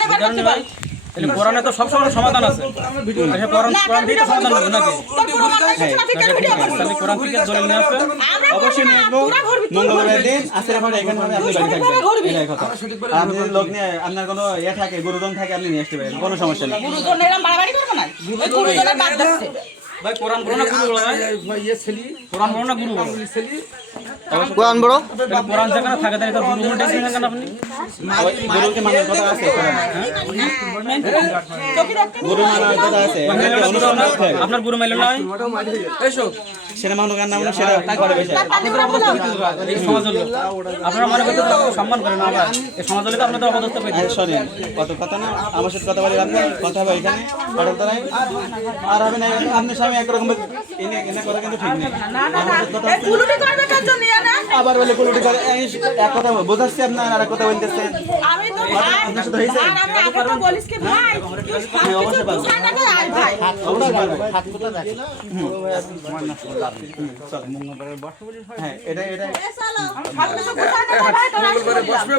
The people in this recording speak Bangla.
এখানে বের করতে বল। তাহলে কোরআনে তো সব সময় সমাধান আছে। আচ্ছা কোরআন দিয়ে তো সমাধান হবে নাকি? তাহলে কোরআন থেকে দলিল নিয়ে আসবেন। অবশ্যই নিয়ে আসবো মঙ্গলবারের দিন আসলে পরে এখানে হবে আপনি বাড়ি থাকবেন এটাই কথা আপনি লোক নিয়ে আপনার কোনো ইয়ে থাকে গুরুজন থাকে আপনি নিয়ে আসতে পারেন কোনো সমস্যা নেই গুরুজন এরকম বাড়াবাড়ি করবে না ওই গুরুজনের বাদ দিচ্ছে ভাই কোরআন বড় না গুরু বড় ভাই? কোরআন বড় না গুরু বড়? কোরআন বড় তাহলে কোরআন যেখানে থাকে তাহলে তো গুরু মনে দেখছেন কেন আপনি? গুরুকে মানার কথা আছে গুরু মানার কথা আছে আপনার গুরু মাইল নাই? সেটা মানুষ কার নাম সেটা করে বেশি আপনাদের অবস্থা কি এই সমাজের লোক? আপনারা মনে করতে সম্মান করেন না ভাই? এই সমাজের লোক আপনাদের অবস্থা পেয়ে শোনেন কত কথা না আমার সাথে কথা বলে আপনি কথা হবে এখানে হঠাৎ দাঁড়ায় আর হবে না আপনার স্বামী একরকম এনে কথা কিন্তু ঠিক নেই না না না এই পুলুটি করবে কার জন্য না আবার বলে পুলুটি করে এক কথা বোঝাচ্ছি আপনার আর এক কথা বলতেছেন আমি তো ভাই আপনার সাথে হয়েছে আর আমি আগে তো বলিস কি ভাই তুই অবশ্যই পারবো। সানাকে আই ভাই অবশ্যই পারবো। হ্যাঁ এটা সব কিছু বুঝাতে ভাই তোরা মঙ্গলবারে বসবে